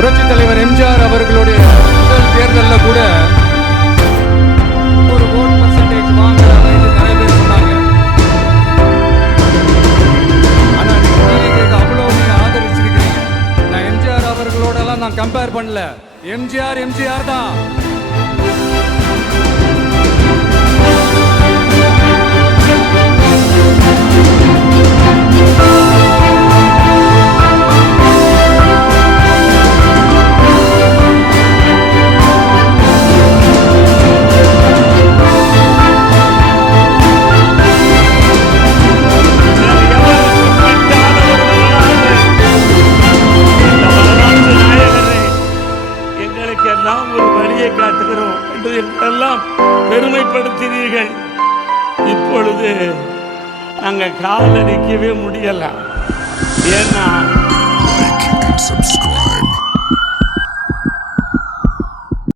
புரட்சி தலைவர் எம்ஜிஆர் அவர்களுடைய முதல் தேர்தலில் கூட ஒரு ஓட் பர்சன்டேஜ் வாங்குறாங்க என்று நிறைய பேர் சொன்னாங்க. ஆனா நீங்க அவ்வளோ நீங்க ஆதரிச்சிருக்கிறீங்க. நான் எம்ஜிஆர் அவர்களோடலாம் நான் கம்பேர் பண்ணல. எம்ஜிஆர் தான். காட்டுகிறோம் என்று எல்லாம் பெருமைப்படுத்தினீர்கள். இப்பொழுது நாங்கள் காலில் நிற்கவே முடியல. ஏன்னா